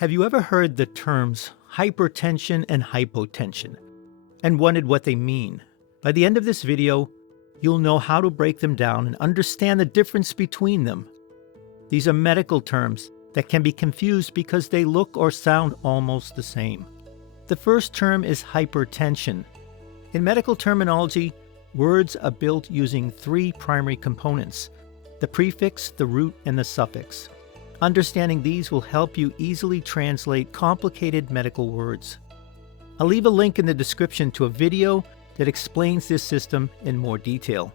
Have you ever heard the terms hypertension and hypotension and wondered what they mean? By the end of this video, you'll know how to break them down and understand the difference between them. These are medical terms that can be confused because they look or sound almost the same. The first term is hypertension. In medical terminology, words are built using three primary components: the prefix, the root, and the suffix. Understanding these will help you easily translate complicated medical words. I'll leave a link in the description to a video that explains this system in more detail.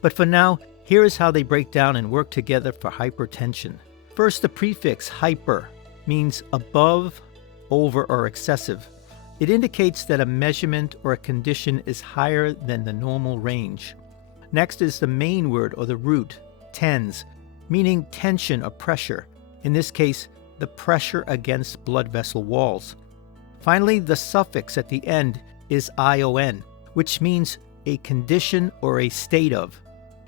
But for now, here is how they break down and work together for hypertension. First, the prefix hyper means above, over, or excessive. It indicates that a measurement or a condition is higher than the normal range. Next is the main word or the root, tens, meaning tension or pressure. In this case, the pressure against blood vessel walls. Finally, the suffix at the end is ion, which means a condition or a state of.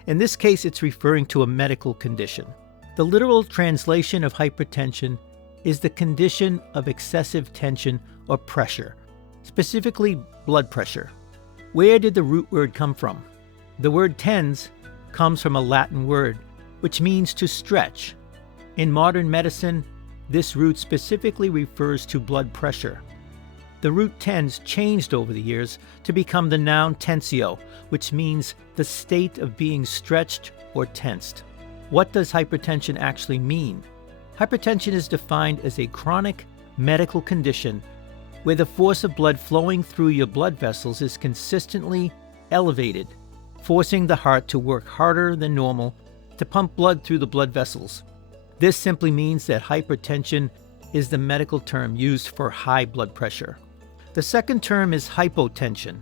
In this case, it's referring to a medical condition. The literal translation of hypertension is the condition of excessive tension or pressure, specifically blood pressure. Where did the root word come from? The word tens comes from a Latin word, which means to stretch. In modern medicine, this root specifically refers to blood pressure. The root tens changed over the years to become the noun tensio, which means the state of being stretched or tensed. What does hypertension actually mean? Hypertension is defined as a chronic medical condition where the force of blood flowing through your blood vessels is consistently elevated, forcing the heart to work harder than normal to pump blood through the blood vessels. This simply means that hypertension is the medical term used for high blood pressure. The second term is hypotension.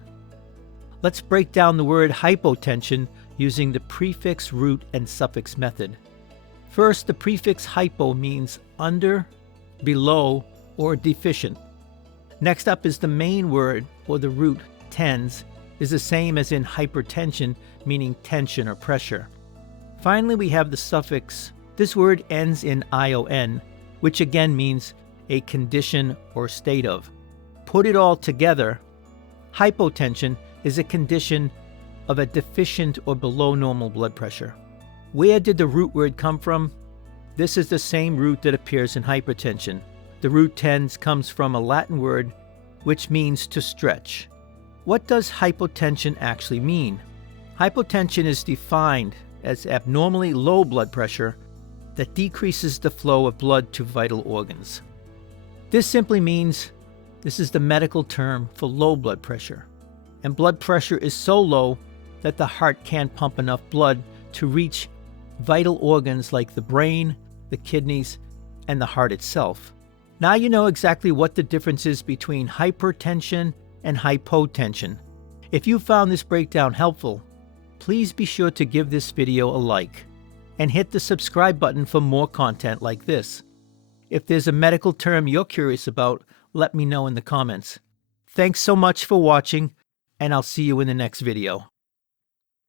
Let's break down the word hypotension using the prefix, root, and suffix method. First, the prefix hypo means under, below, or deficient. Next up is the main word, or the root, tens, is the same as in hypertension, meaning tension or pressure. Finally, we have the suffix. This word ends in ion, which again means a condition or state of. Put it all together, hypotension is a condition of a deficient or below normal blood pressure. Where did the root word come from? This is the same root that appears in hypertension. The root tens comes from a Latin word which means to stretch. What does hypotension actually mean? Hypotension is defined as abnormally low blood pressure that decreases the flow of blood to vital organs. This simply means this is the medical term for low blood pressure. And blood pressure is so low that the heart can't pump enough blood to reach vital organs like the brain, the kidneys, and the heart itself. Now you know exactly what the difference is between hypertension and hypotension. If you found this breakdown helpful, please be sure to give this video a like and hit the subscribe button for more content like this. If there's a medical term you're curious about, let me know in the comments. Thanks so much for watching, and I'll see you in the next video.